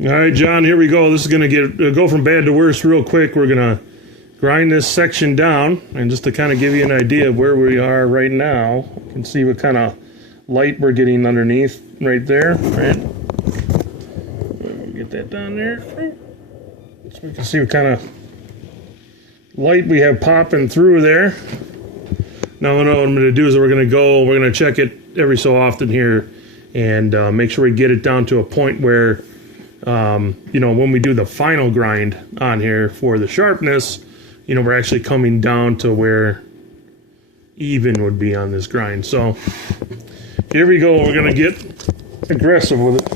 All right, John, here we go. This is going to go from bad to worse real quick. We're going to grind this section down, and just to kind of give you an idea of where we are right now, you can see what kind of light we're getting underneath right there. Right? Get that down there. So we can see what kind of light we have popping through there. Now what I'm going to do is we're going to check it every so often here and make sure we get it down to a point where you know, when we do the final grind on here for the sharpness, you know, we're actually coming down to where even would be on this grind. So here we go. We're going to get aggressive with it.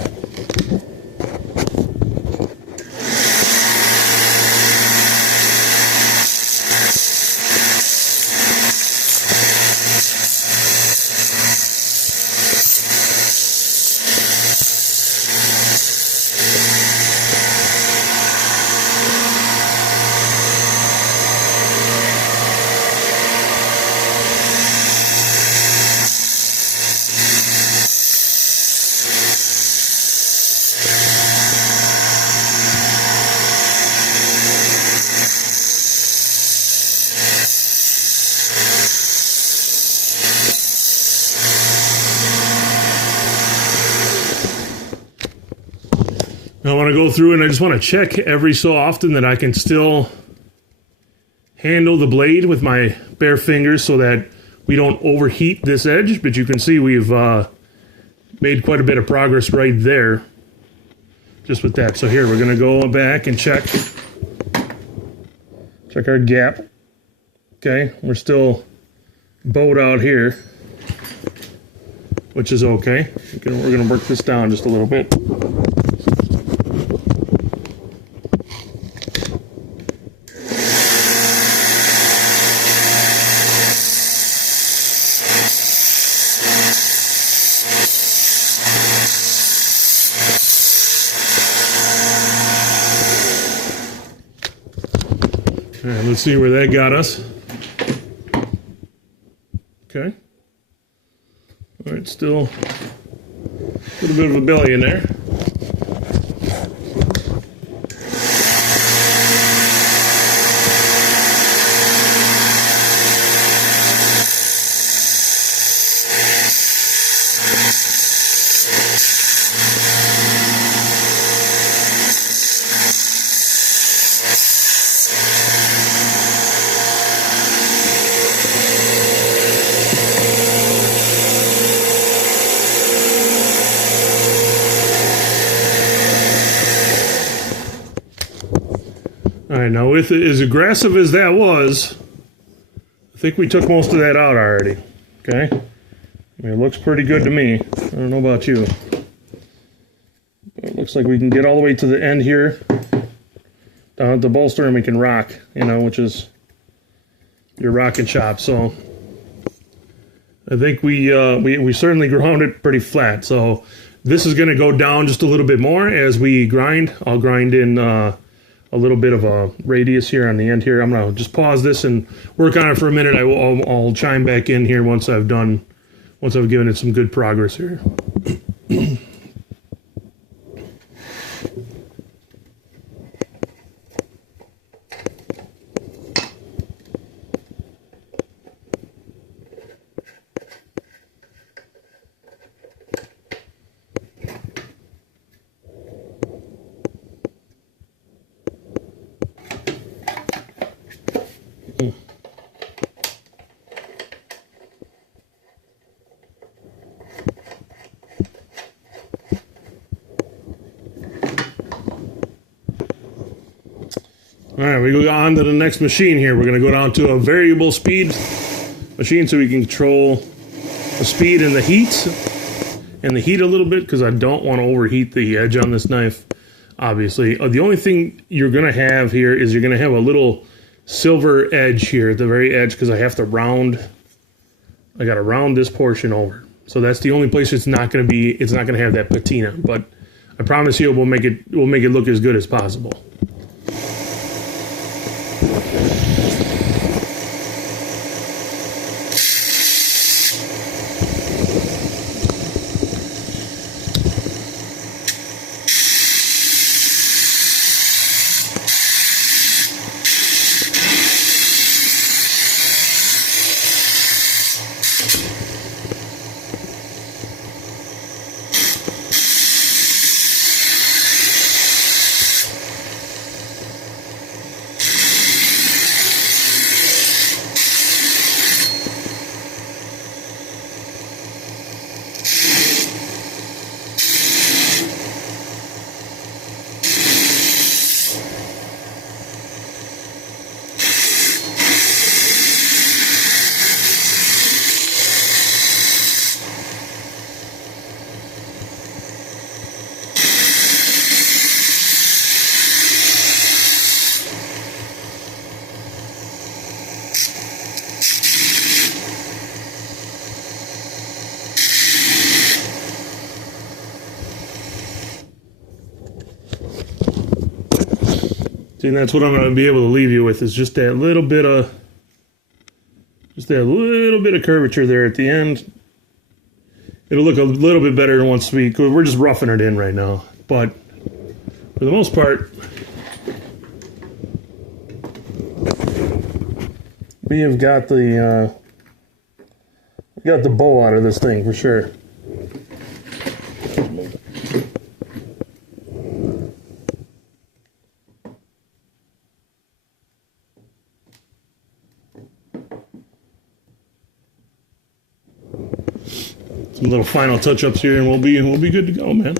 I want to go through and I just want to check every so often that I can still handle the blade with my bare fingers so that we don't overheat this edge. But you can see we've made quite a bit of progress right there just with that. So here we're going to go back and check our gap. Okay, we're still bowed out here, which is okay. We're going to work this down just a little bit. All right, let's see where that got us. Okay. All right, still a little bit of a belly in there. All right, now with it, as aggressive as that was, I think we took most of that out already. Okay, I mean, it looks pretty good to me. I don't know about you. It looks like we can get all the way to the end here, down at the bolster, and we can rock. You know, which is your rock and chop. So I think we certainly ground it pretty flat. So this is going to go down just a little bit more as we grind. I'll grind in a little bit of a radius here on the end here. I'm going to just pause this and work on it for a minute. I'll chime back in here once I've given it some good progress here. All right, we go on to the next machine here. We're going to go down to a variable speed machine so we can control the speed and the heat a little bit, because I don't want to overheat the edge on this knife, obviously. The only thing you're going to have here is you're going to have a little silver edge here at the very edge, because I got to round this portion over. So that's the only place it's not going to have that patina, but I promise you we'll make it look as good as possible. See, and that's what I'm going to be able to leave you with, is just that little bit of curvature there at the end. It'll look a little bit better once we're just roughing it in right now. But for the most part, we have got the bow out of this thing for sure. Some little final touch-ups here, and we'll be good to go, man.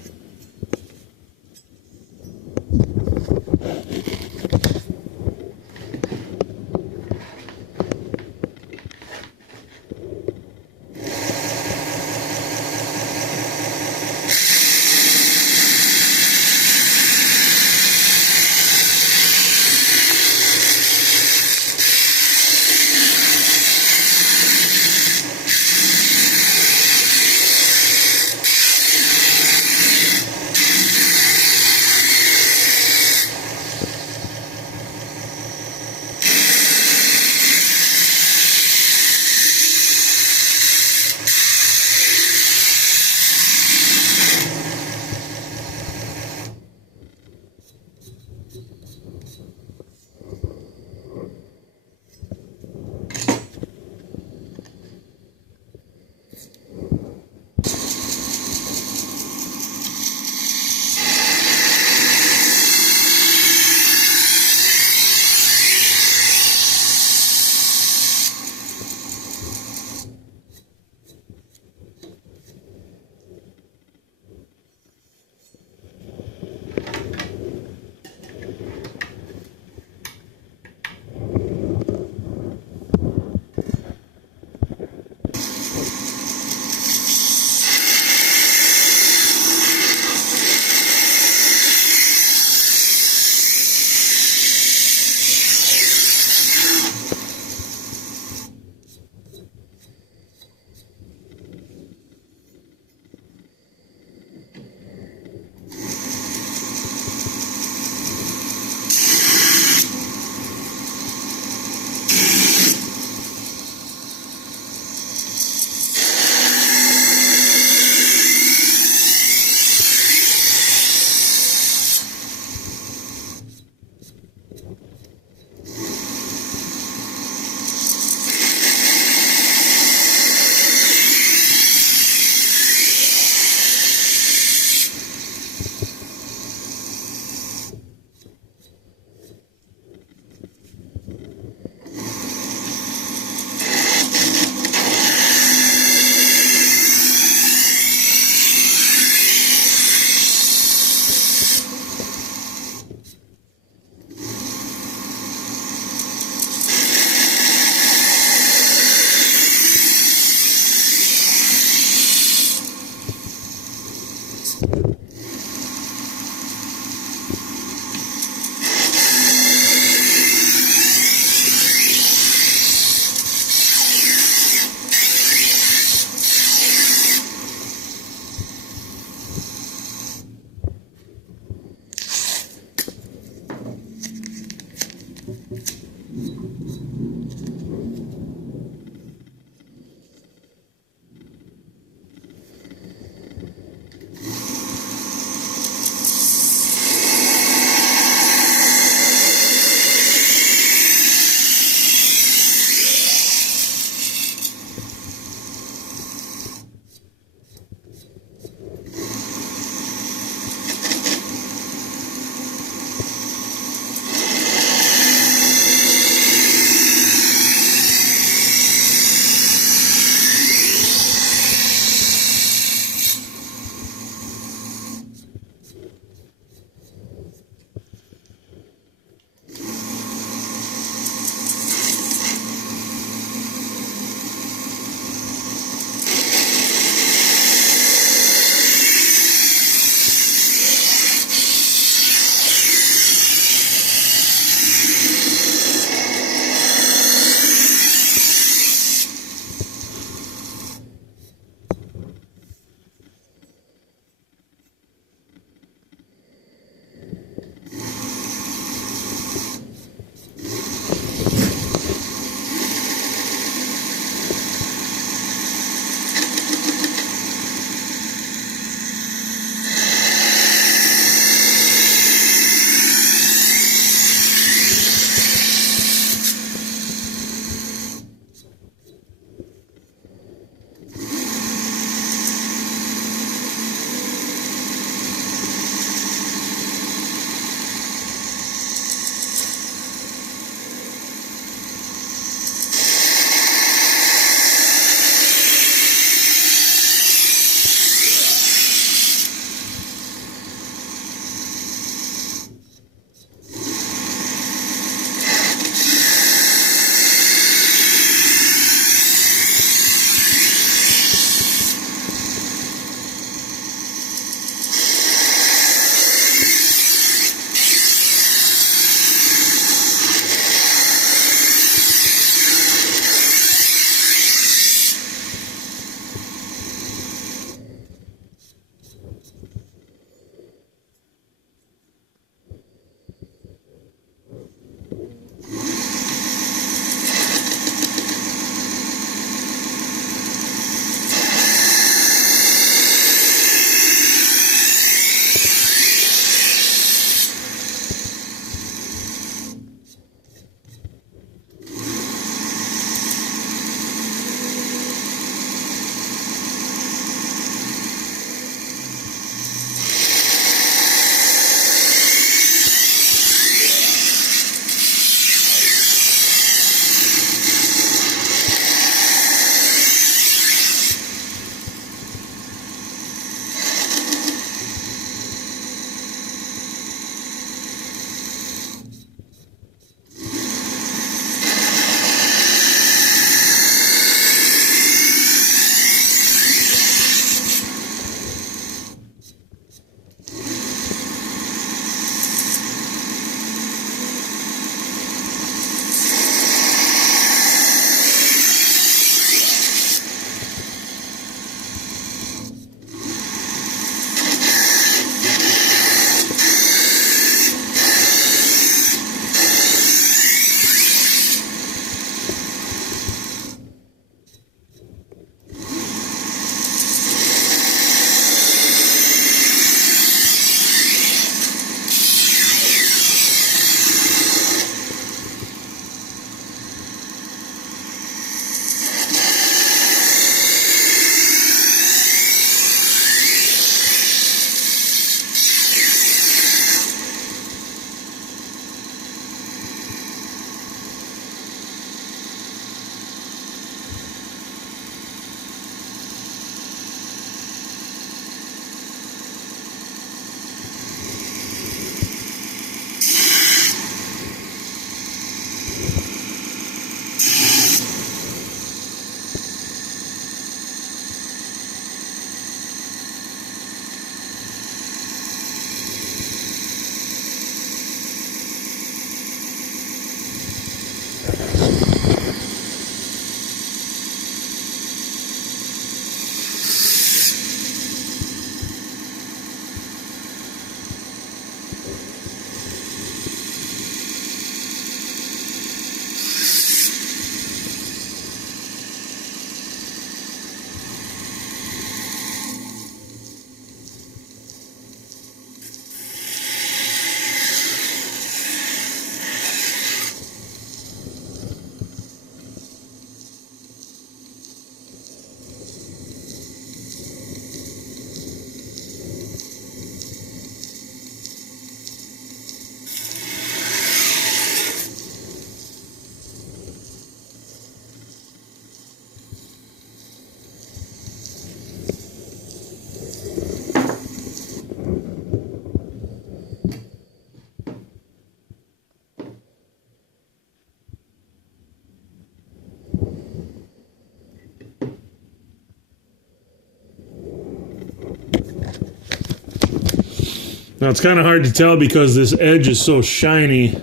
Now it's kind of hard to tell because this edge is so shiny.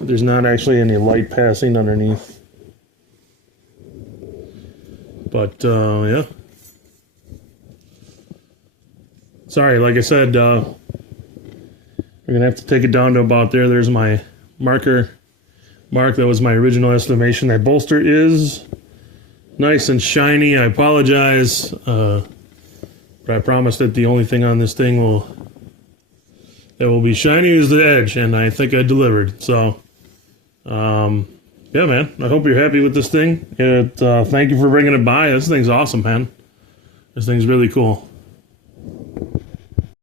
There's not actually any light passing underneath. But yeah. Sorry, like I said, we're gonna have to take it down to about there. There's my mark. That was my original estimation. That bolster is nice and shiny. I apologize, but I promise that the only thing on this thing that will be shiny is the edge, and I think I delivered. So, yeah, man. I hope you're happy with this thing. Thank you for bringing it by. This thing's awesome, man. This thing's really cool.